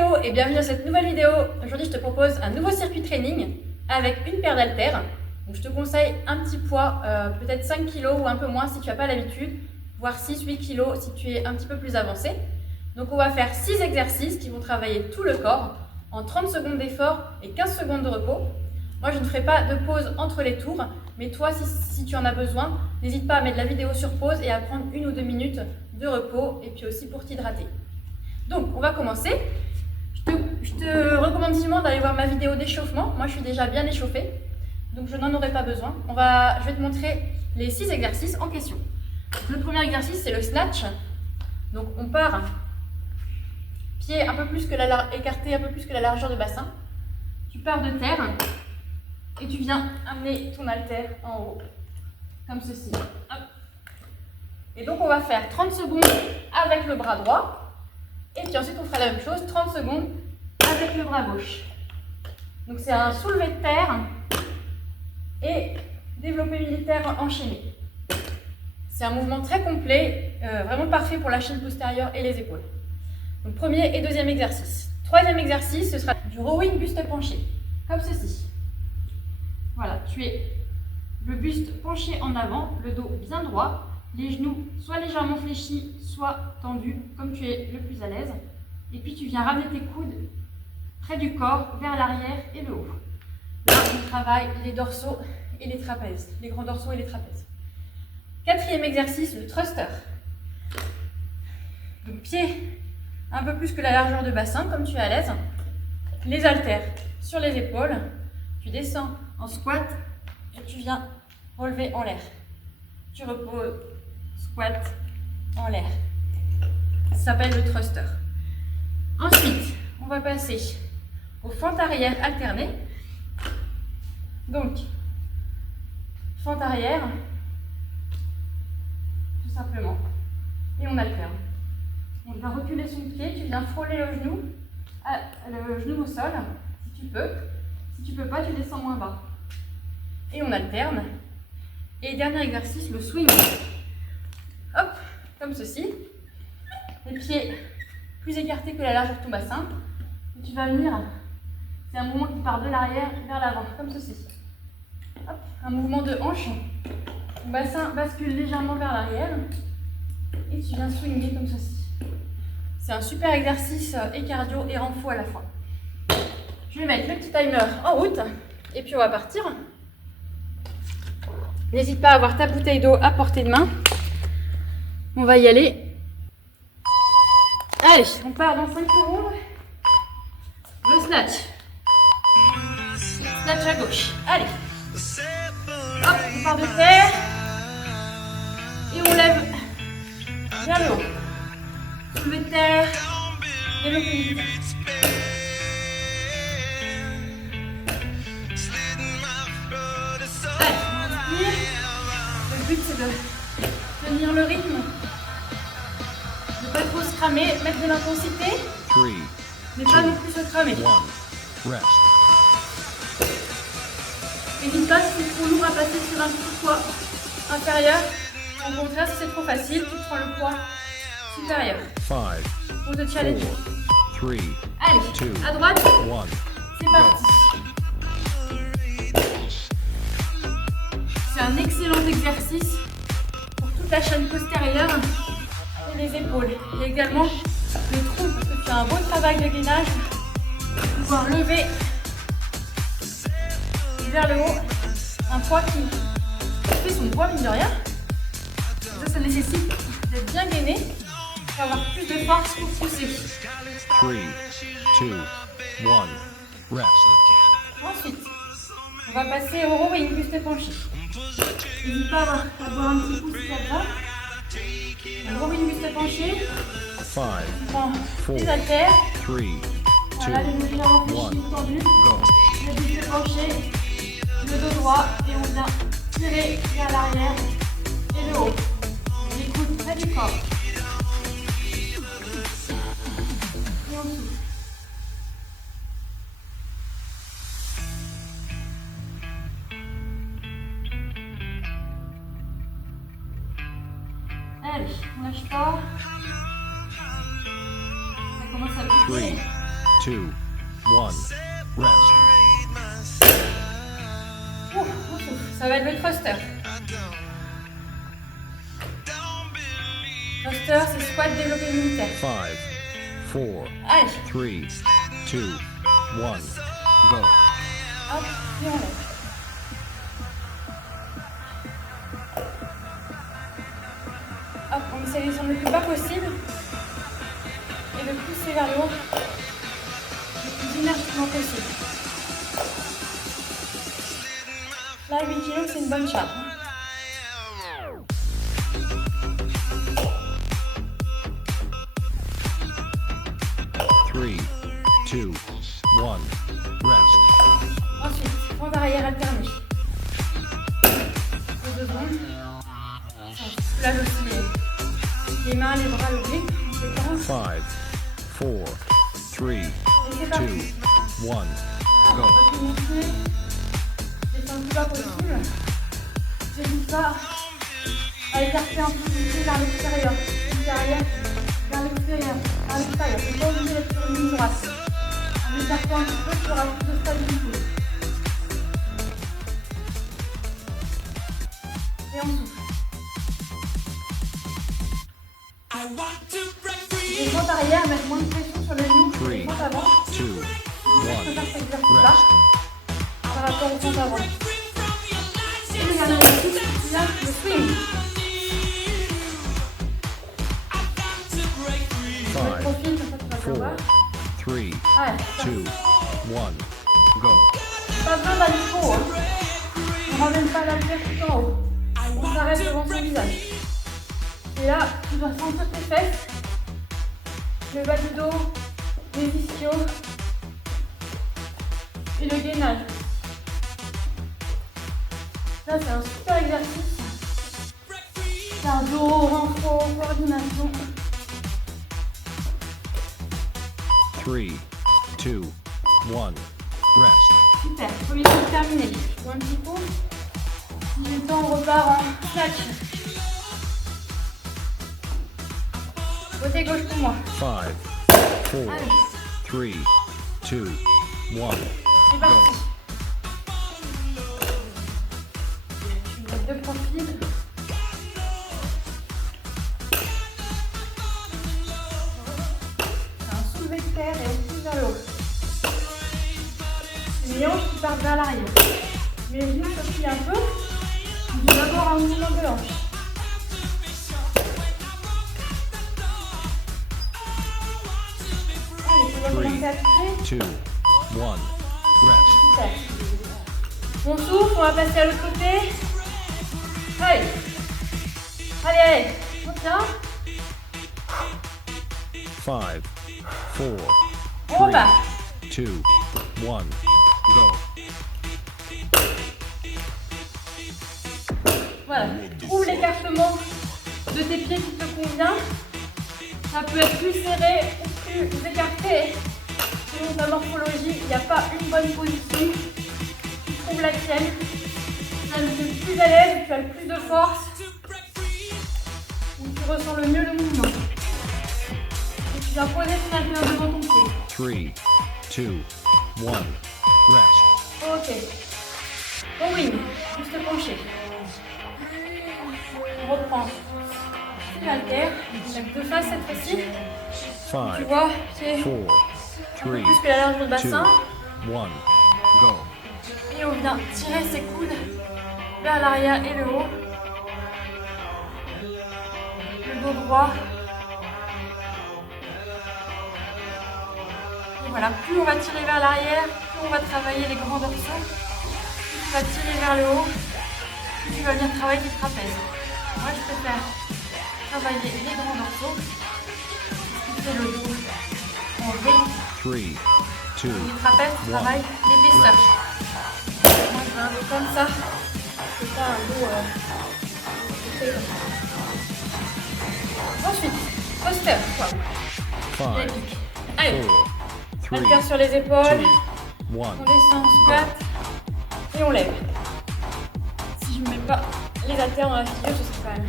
Hello et bienvenue dans cette nouvelle vidéo. Aujourd'hui je te propose un nouveau circuit training avec une paire d'haltères. Donc je te conseille un petit poids, peut-être 5 kg ou un peu moins si tu n'as pas l'habitude, voire 6-8 kg si tu es un petit peu plus avancé. Donc on va faire 6 exercices qui vont travailler tout le corps en 30 secondes d'effort et 15 secondes de repos. Moi je ne ferai pas de pause entre les tours, mais toi si tu en as besoin, n'hésite pas à mettre la vidéo sur pause et à prendre 1 ou 2 minutes de repos et puis aussi pour t'hydrater. Donc, on va commencer. Je te recommande vivement d'aller voir ma vidéo d'échauffement. Moi, je suis déjà bien échauffée, donc je n'en aurai pas besoin. Je vais te montrer les 6 exercices en question. Le premier exercice, c'est le snatch. Donc, on part pied un peu plus que écarté un peu plus que la largeur de bassin. Tu pars de terre et tu viens amener ton haltère en haut, comme ceci. Hop. Et donc, on va faire 30 secondes avec le bras droit. Et puis ensuite, on fera la même chose, 30 secondes avec le bras gauche. Donc c'est un soulevé de terre et développé militaire enchaîné. C'est un mouvement très complet, vraiment parfait pour la chaîne postérieure et les épaules. Donc premier et deuxième exercice. Troisième exercice, ce sera du rowing buste penché, comme ceci. Voilà, tu es le buste penché en avant, le dos bien droit. Les genoux soit légèrement fléchis, soit tendus, comme tu es le plus à l'aise. Et puis tu viens ramener tes coudes près du corps, vers l'arrière et le haut. Là, on travaille les dorsaux et les trapèzes, les grands dorsaux et les trapèzes. Quatrième exercice, le thruster. Donc pied un peu plus que la largeur de bassin, comme tu es à l'aise. Les haltères sur les épaules. Tu descends en squat et tu viens relever en l'air. Tu reposes, squat en l'air. Ça s'appelle le thruster. Ensuite, on va passer aux fentes arrière alternées. Donc, fente arrière, tout simplement. Et on alterne. On va reculer son pied, tu viens frôler le genou au sol, si tu peux. Si tu peux pas, tu descends moins bas. Et on alterne. Et dernier exercice, le swing. Hop, comme ceci. Les pieds plus écartés que la largeur de ton bassin. Et tu vas venir, c'est un mouvement qui part de l'arrière vers l'avant, comme ceci. Hop, un mouvement de hanche. Ton bassin bascule légèrement vers l'arrière. Et tu viens swinger comme ceci. C'est un super exercice et cardio et renfo à la fois. Je vais mettre le petit timer en route. Et puis on va partir. N'hésite pas à avoir ta bouteille d'eau à portée de main. On va y aller. Allez, on part dans 5 secondes. Le snatch. Snatch à gauche. Allez. Hop, on part de terre. Et on lève vers le haut. Soulevé de terre. Développé militaire. Le but c'est de tenir le rythme, de ne pas trop se cramer, mettre de l'intensité, mais pas non plus se cramer. N'hésite pas si c'est trop lourd à passer sur un petit poids inférieur. Au contraire, si c'est trop facile, tu prends le poids supérieur pour te challenger. Allez, à droite, c'est parti. C'est un excellent exercice pour toute la chaîne postérieure et les épaules. Et également le trou, parce que tu as un beau travail de gainage pour pouvoir lever vers le haut un poids qui fait son poids, mine de rien. Ça nécessite d'être bien gainé pour avoir plus de force pour pousser. 3, 2, 1, rest. Ensuite, on va passer au rowing buste penché. N'hésite pas à boire un petit coup si ça te va. Le rowing buste penché. 5, On prend 4, les haltères. 3, 2, Voilà, les légèrement fléchis, tendus. go. Le buste penché. Le dos droit. Et on vient tirer vers l'arrière et le haut. Les coudes près du corps. Et en dessous. Allez, on lâche pas. Ça commence à bouger. 2, 1. Rest. Ouh, on souffle. Ça va être le thruster. Thruster, c'est squat développé militaire. 5, 4, Allez, 3, 2, 1. Go. hop, et on lève. Hop, on essaie de descendre le plus bas possible et de pousser vers le haut le plus énergiquement possible. Là, 8 kg, c'est une bonne charge. 3, 2, 1. Rest. Ensuite, fente arrière alternée. Les 2 secondes. Là, aussi les mains, les bras, le grip. 5, 4, 3, Et c'est parti. 2, 1. Go. Continuez. Descends le plus bas possible. N'hésite pas à écarter un peu le pied vers l'extérieur. L'extérieur, vers l'extérieur, vers l'extérieur. Tu n'es pas obligé d'être sur une ligne droite. En écartant un petit peu, tu auras plus de stabilité. Et on souffle. Les fentes arrière mettent moins de pression sur les genoux que les fentes avant. 2, Je 1. préfère cet exercice-là Rest. par rapport aux fentes avant. Et le dernier exercice, c'est là, le swing. Le 5, profil, comme ça tu vas le 4, voir. 3, 2, Allez, 1. Go. pas besoin d'aller trop haut. Hein. On ne ramène pas l'haltère tout en haut. On s'arrête devant son visage. Et là, tu dois sentir tes fesses, le bas du dos, les ischios et le gainage. Ça, c'est un super exercice. Cardio, renfo, coordination. 3, 2, 1. Rest. Super, premier tour terminé. Je prends un petit coup. Si j'ai le temps, on repart en snatch. Côté gauche pour moi. 5, 4, Allez, 3, 2, 1. c'est parti. Je vais mettre deux profils. C'est un soulevé de terre et on pousse vers le haut. Les hanches qui partent vers l'arrière. Mais les genoux se plient un peu. On fait d'abord un mouvement de hanche. Allez, tu vas commencer à toucher. 2, 1. Rest. Super. On souffle, on va passer à l'autre côté. Allez. Allez, allez. On tient. 5, 4, On repart. 2, 1. Go. Voilà. Trouve l'écartement de tes pieds qui te convient. Ça peut être plus serré ou plus écarté. Selon ta morphologie, il n'y a pas une bonne position. Tu trouves la tienne. Celle où tu es le plus à l'aise, où tu as le plus de force. Où tu ressens le mieux le mouvement. Et tu vas poser ton haltère devant ton pied. 3, 2, 1. Rest. Ok. On wing. Juste penché. On reprend. C'est l'haltère. Avec deux faces cette fois-ci. Tu 5, vois, c'est 4, un 3, peu plus que la largeur du 2, bassin. 1. Go. Et on vient tirer ses coudes vers l'arrière et le haut. Le dos droit. Et voilà, plus on va tirer vers l'arrière, plus on va travailler les grands dorsaux. Plus tu vas tirer vers le haut, plus tu vas venir travailler tes trapèzes. Moi, je préfère travailler les grands dorsaux. C'est le dos en V. 3, 2, Les trapèzes, tu travailles l'épaisseur. Moi, je veux un dos comme ça. C'est pas un dos épais comme ça. Ensuite, thruster, quoi. 5, Épique. Allez, 4, 3, haltère sur les épaules. 2, 1. On descend, on squat. Et on lève. Si je ne mets pas les haltères dans la figure, ce serait quand même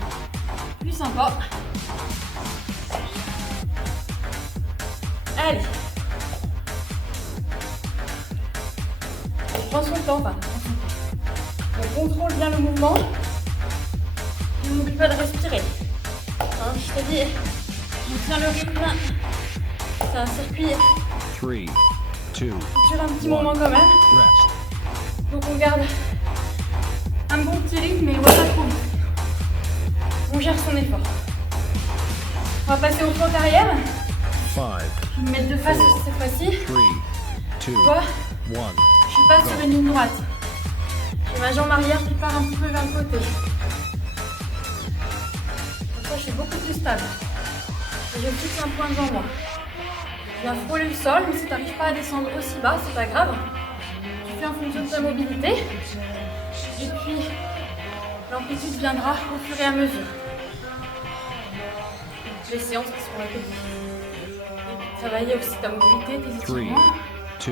plus sympa. Allez. prend son temps, enfin. On contrôle bien le mouvement. Et on n'oublie pas de respirer. Hein, je te dis, on tient le rythme. C'est un circuit 3, 2, qui dure un petit moment quand même. rest. Donc on garde un bon petit rythme, mais on va pas trop vite. On gère son effort. On va passer au fente arrière. 5, Je vais me mettre de face cette fois-ci. 3, 2, Tu vois, 1. je suis pas sur une ligne droite. J'ai ma jambe arrière qui part un petit peu vers le côté. Comme ça, je suis beaucoup plus stable. Et je fixe un point devant moi. Je viens frôler le sol, mais si tu n'arrives pas à descendre aussi bas, c'est pas grave. Tu fais en fonction de ta mobilité. Et puis, l'amplitude viendra au fur et à mesure. Les séances qui sont répétitives. Et puis, travailler aussi ta mobilité, tes 3, étirements. 2,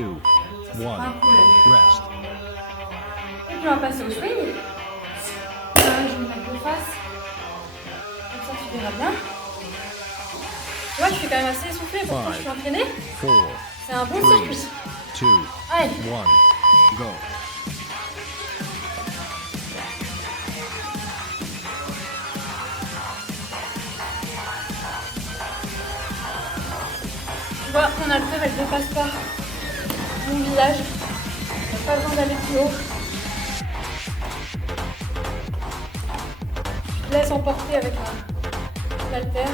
1. Pas un problème. Rest. Et puis on va passer au swing. Je vais me mettre de face. Comme ça tu verras bien. Tu vois, je suis quand même assez essoufflée, pourtant je suis entraînée. 4, C'est un bon 3, circuit. 2, Allez, 1. Go. tu vois, mon haltère elle ne dépasse pas mon visage. Il n'y a pas besoin d'aller plus haut. Je te laisse emporter avec l'haltère.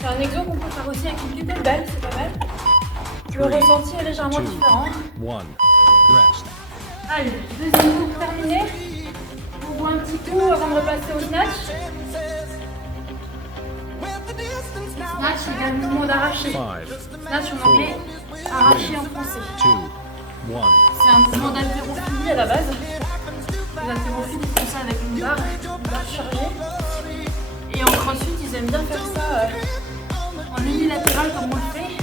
C'est un exo qu'on peut faire aussi avec une kettlebell, c'est pas mal. Le ressenti est légèrement différent. 1. Rest. Allez, deuxième tour terminé. On boit un petit coup avant de repasser au snatch. Snatch, c'est bien le mouvement d'arracher. 5, Snatch en anglais, arracher en français. 2, 1. C'est un mouvement d'haltérophilie à la base. Les haltérophiles ils font ça avec une barre chargée. Et en crossfit, ils aiment bien faire ça en unilatéral comme on le fait,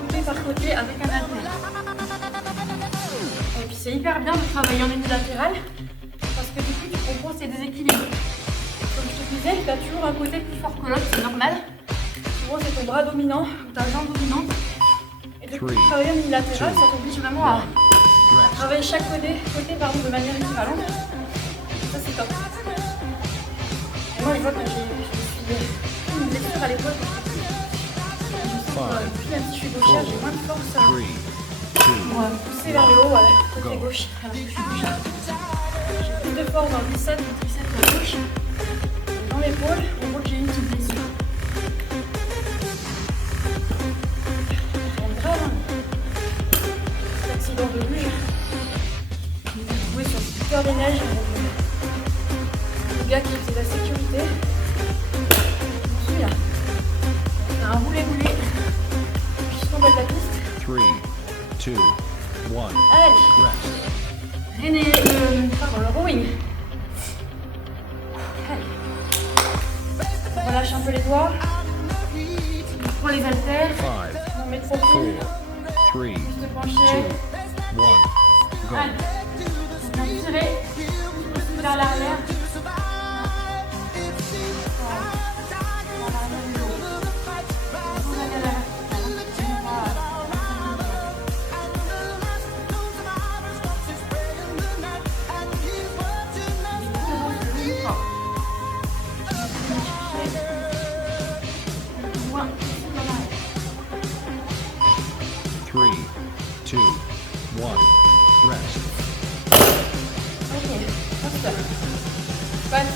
côté par côté avec un haltère. Et puis c'est hyper bien de travailler en unilatéral parce que du coup tu compenses tes déséquilibres. Comme je te disais, tu as toujours un côté plus fort que l'autre, c'est normal. Souvent c'est ton bras dominant ou ta jambe dominante. Et de travailler en unilatéral, ça t'oblige vraiment à travailler chaque côté de manière équivalente. Ça c'est top. Et moi, je vois que j'ai une blessure à l'épaule. Même si je suis gauchère, j'ai moins de force pour pousser vers le haut, côté gauche, alors que je suis gauchère. J'ai plus de force dans le triceps à gauche. Et dans l'épaule, on voit que j'ai une petite blessure. C'est grave, hein. Cet accident de luge. Je m'étais retrouvée sur le scooter des neiges avec le gars qui faisait la sécurité. Je suis là. C'est un roulé-roulé. Puis je tombe de la piste. 3, 2, 1. Allez. Le rowing. Allez. On relâche un peu les doigts. On prend les haltères. 5, On met 4, profil. 3, 2, Juste de pencher. 1. Go. Allez. On vient tirer. Vers l'arrière. Three, 2, 1. Rest. Ok, hop. Squat.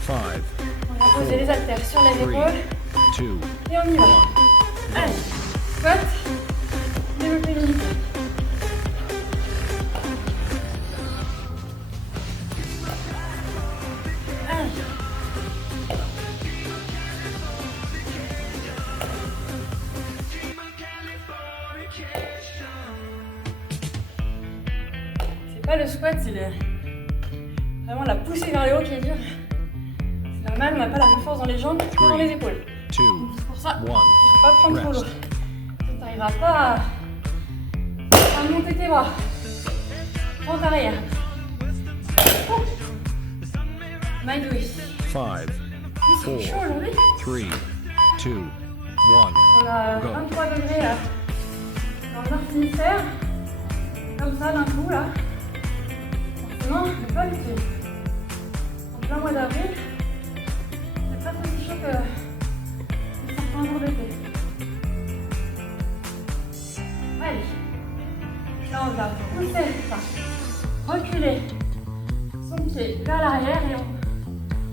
Five, On va poser les haltères sur les 3, épaules 2, et on y va. 1. Allez, squat, développé l'unité. Allez. C'est pas le squat, c'est vraiment la poussée vers le haut qui est dure. C'est normal, on n'a pas la même force dans les jambes que dans les épaules. 2, Donc c'est pour ça 1. qu'il ne faut pas prendre trop lourd. Tu n'arriveras pas à monter tes bras. Fente arrière. Oh. My way. 5, C'est chaud 4, aujourd'hui. 3, 2, On a Go. 23 degrés là, dans le nord finistère, comme ça d'un coup là. Forcément, je n'ai pas habitué. En plein mois d'avril, c'est presque aussi chaud que certains jours d'été. Allez, là on va pousser, enfin, reculer son pied vers l'arrière et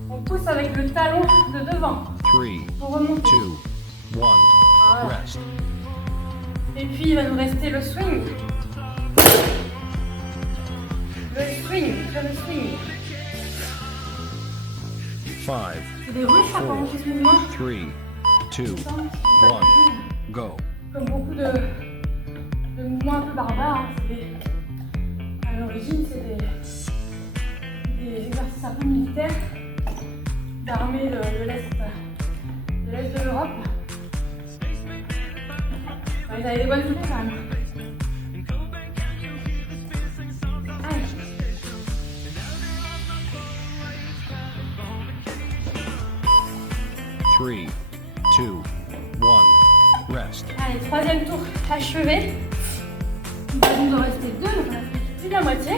on pousse avec le talon de devant 3, pour remonter. 2, 1. Voilà. Rest. Et puis il va nous rester le swing. Le swing, fais le swing. 5, C'est des ruches à pendant ce mouvement. 3, 2, 1. Go. Comme beaucoup de mouvements un peu barbares. Hein. À l'origine, c'est des exercices un peu militaires d'armées de l'Est de l'Europe. Ils avaient des bonnes idées quand même. Allez. Three, 2, 1. Rest. Allez, troisième tour achevé. Il va nous en rester deux, donc on a fait plus de la moitié.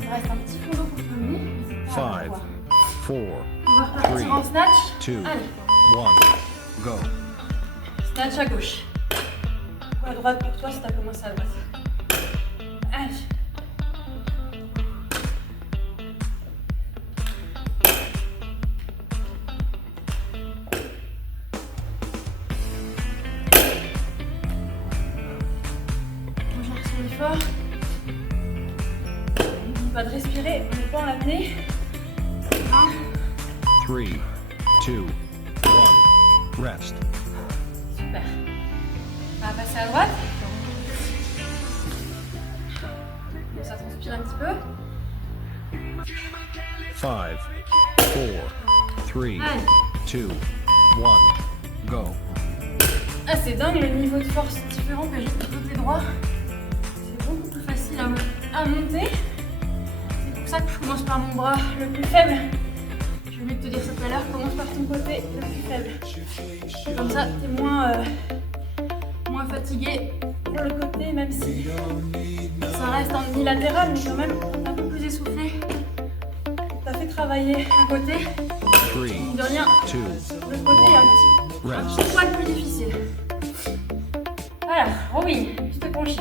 Il reste un petit fond d'eau pour terminer. 5, 4, On va repartir en snatch. 2, Allez, 1. Go. snatch à gauche. Ou à droite pour toi si tu as commencé à droite. Allez. On gère son effort. N'oublie pas de respirer, on n'est pas en apnée. 3, 2, 1. Rest. Super. On va passer à droite. Donc ça transpire un petit peu. 5, 4, 3, Allez. 2, 1. Go. Ah, c'est dingue le niveau de force différent que j'ai du côté droit. C'est beaucoup plus facile à monter. C'est pour ça que je commence par mon bras le plus faible. J'ai oublié de te dire ça tout à l'heure, commence par ton côté le plus faible. Comme ça, tu es moins fatigué pour le côté, même si ça reste en unilatéral, mais quand même un peu plus essoufflé. Tu as fait travailler un côté, 3, mine de rien, 2, le côté est un petit poil plus difficile. Voilà, rowing, juste penché.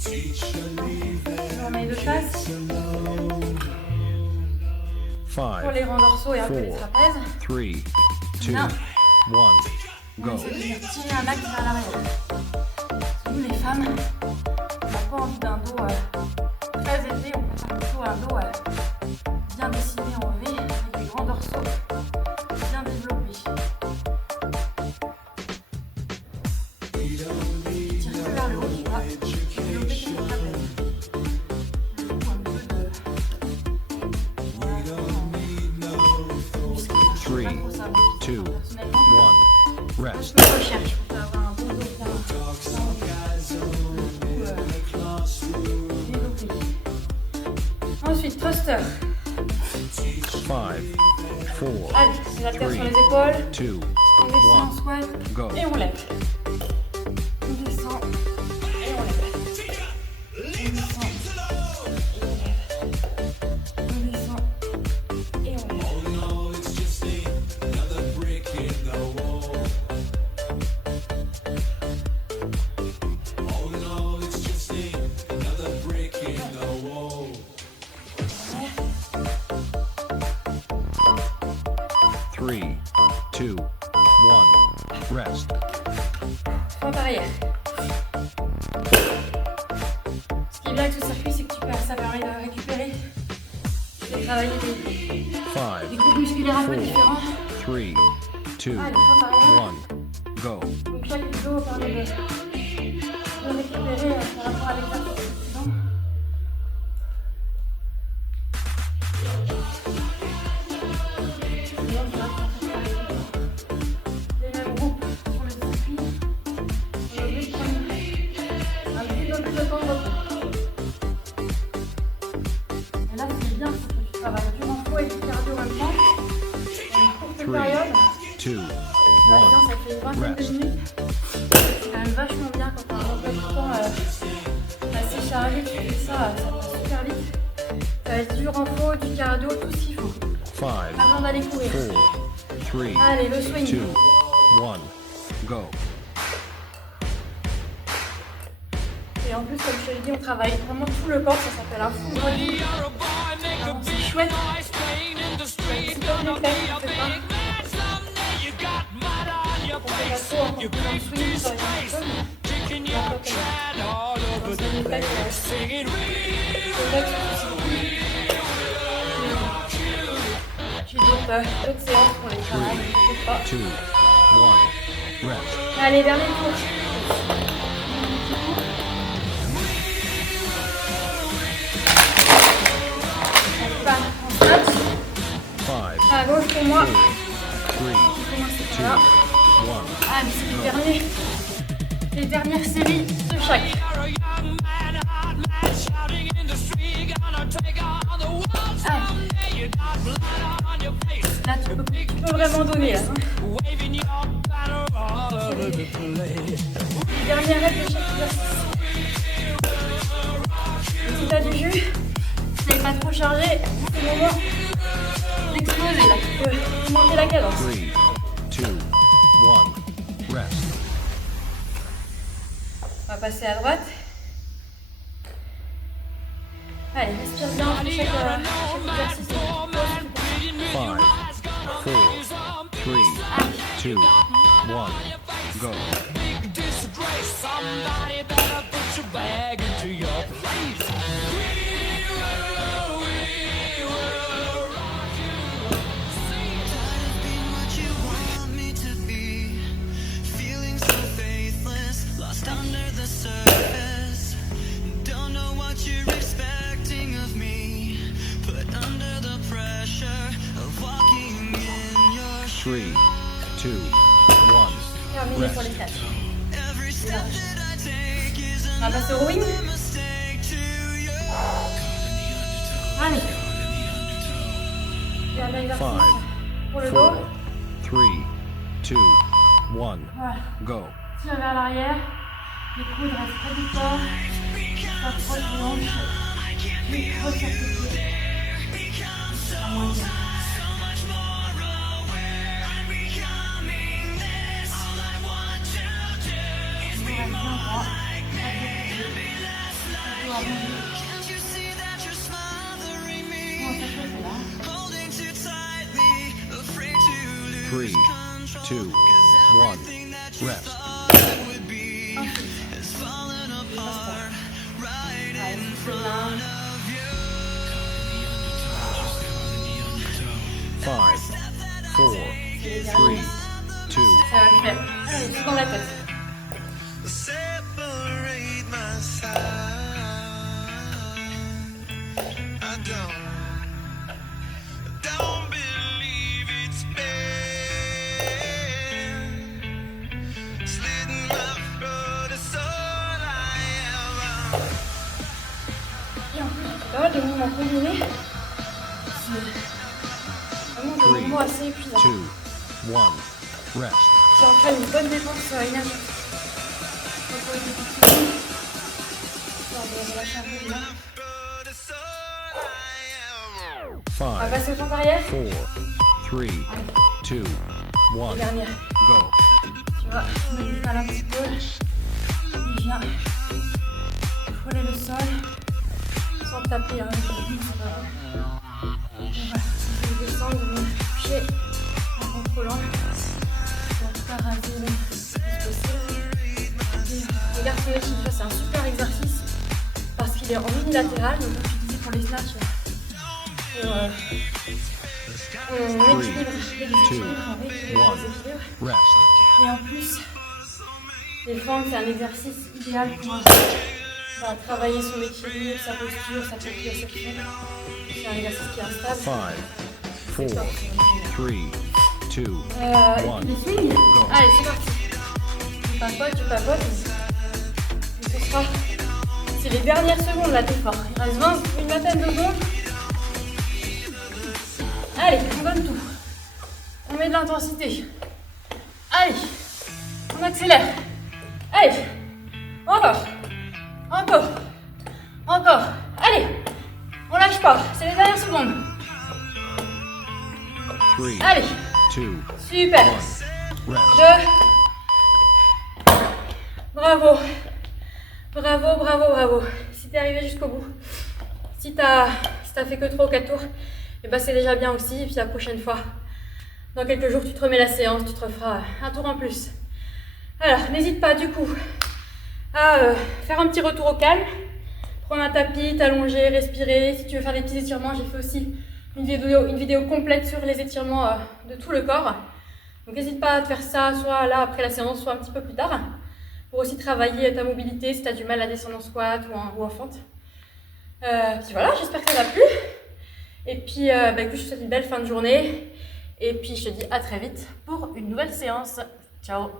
Je remets de face 5, pour les rangs dorsaux et un peu les 4, trapèzes. 3, 2, Non. 1. On va Go. essayer de venir tirer un axe vers l'arrière. Nous les femmes, on n'a pas envie d'un dos très élevé, on préfère plutôt un dos bien dessiné en V, avec des grands dorsaux bien développés. Tire que vers le haut, tu vas développer tes trapèzes. Le coup, un peu de... Three, Pas trop ça, 2, personnellement. 1. Rest. Je recherche pour avoir un bon dos bien développé. Ensuite, thruster. 5, 4, Allez, les haltères sur les épaules. 2, On descend en 1. squat Go. et on lève. On descend et on lève. On descend et on lève. On descend et on lève. Three, 2, 1. Rest. Fente arrière. Ce qui est bien avec ce circuit, c'est que ça permet de récupérer et de travailler des 5, groupes musculaires un peu différents. 3, 2, Allez, fente arrière. 1. Go. Donc chaque vidéo permet de récupérer par rapport à l'exercice précédent. Sinon, je reste les mêmes groupes sur le circuit. On est obligé de prendre un petit peu plus de temps de repos. Et là, ce qui est bien, c'est que tu travailles du renfort et du cardio en même temps. Dans une courte 3, période. 2, Là, ça fait une vingtaine de minutes. C'est quand même vachement bien quand on a un emploi du temps assez chargé. Tu fais ça, ça passe super vite. Ça va être du renfort, du cardio, tout ce qu'il faut. 5, Avant d'aller courir. 4, 3, Allez, le swing. 2, 1, go. Et en plus, comme je te l'ai dit, on travaille vraiment tout le corps. Ça s'appelle un full body. C'est chouette. C'est comme les pecs, on fait pas. On fait pas trop encore dans le swing, ça va être un peu, mais on va pas comme ça. On se met les pecs, J'ai d'autres séances pour les travail, ne sais pas. 2, 1, rest. Allez, dernier tour. On part en snatch. 5, À gauche pour moi. 4, 3, Commencez par 2, là. 1. Ah, mais c'est les dernières séries de chaque. Ah. Là, tu peux vraiment donner. Là, hein. Les dernières règles de chaque exercice. Si tu as du jus, si tu n'es pas trop chargé, c'est le moment d'exploser. Là, tu peux augmenter la cadence. 3, 2, 1, rest. On va passer à droite. Allez, respire bien, on fait chaque exercice. 5, 4, 3, 2, 1, go. Under the surface, don't know what you're expecting of me, put under the pressure of walking in your 3, 2, 1, Terminé pour les quatre. every step that I take is On va passer au rowing. a mistake to you. Allez. Dernier exercice 5, pour le dos. 4, 3, 2, 1, Voilà. go. Tire vers l'arrière. Les coudes restent près du corps. T'approches du hanche. Puis recherche le pied. À moins de... Can't you see that you're smothering me, holding too tightly, afraid to lose 3, 2, 1, everything that you rest. thought would be has fallen apart right in front of you. 5, 4, 3, 2, Ça va le faire. Allez, tout dans la tête. Separate my side. I don't believe it's fair. Slitting my throat is all I am. Et en plus, pas mal de mouvements combinés. C'est vraiment des mouvements assez épuisants. 2, 1, rest. Qui entraîne une bonne dépense énergétique. Donc, on va dépenser. On va lâcher un peu de main. Throat is all I am. On va 5, passer au fond arrière. 4, 3, 2, 1, Dernière. go. Tu vois, je me décale un petit peu. Et viens frôler le sol sans taper. Hein, voilà, je vais descendre, je vais me coucher en contrôlant. Je vais pas raser le plus possible. Et regarde ton équilibre, c'est un super exercice parce qu'il est en unilatéral. Donc, comme tu disais pour les snatchs, on équilibre les déséquilibres, on équilibre les déséquilibres. Rest. Et en plus, les fentes, c'est un exercice idéal pour travailler son équilibre, sa posture, sa proprioception. C'est un exercice qui est instable. 5, 4, 3, 2, Et puis 1, les swings. go. Allez, c'est parti. Tu papotes. Et ce sera... C'est les dernières secondes là, t'es fort. Il reste une vingtaine de secondes. Allez, on donne tout. On met de l'intensité. Allez, on accélère. Allez, encore, encore, encore. Allez, on lâche pas, c'est les dernières secondes. 3, Allez, 2, super. 1. Rest. 2. Bravo. Bravo, bravo, bravo. Si t'es arrivé jusqu'au bout, si t'as fait que 3 ou 4 tours, et ben c'est déjà bien aussi. Et puis la prochaine fois, dans quelques jours, tu te remets la séance, tu te referas un tour en plus. Alors, n'hésite pas du coup à faire un petit retour au calme, prendre un tapis, t'allonger, respirer. Si tu veux faire des petits étirements, j'ai fait aussi une vidéo complète sur les étirements de tout le corps. Donc n'hésite pas à te faire ça, soit là après la séance, soit un petit peu plus tard, pour aussi travailler ta mobilité si tu as du mal à descendre en squat ou en fente. Puis voilà, j'espère que ça t'a plu. Et puis écoute, je te souhaite une belle fin de journée. Et puis je te dis à très vite pour une nouvelle séance. Ciao!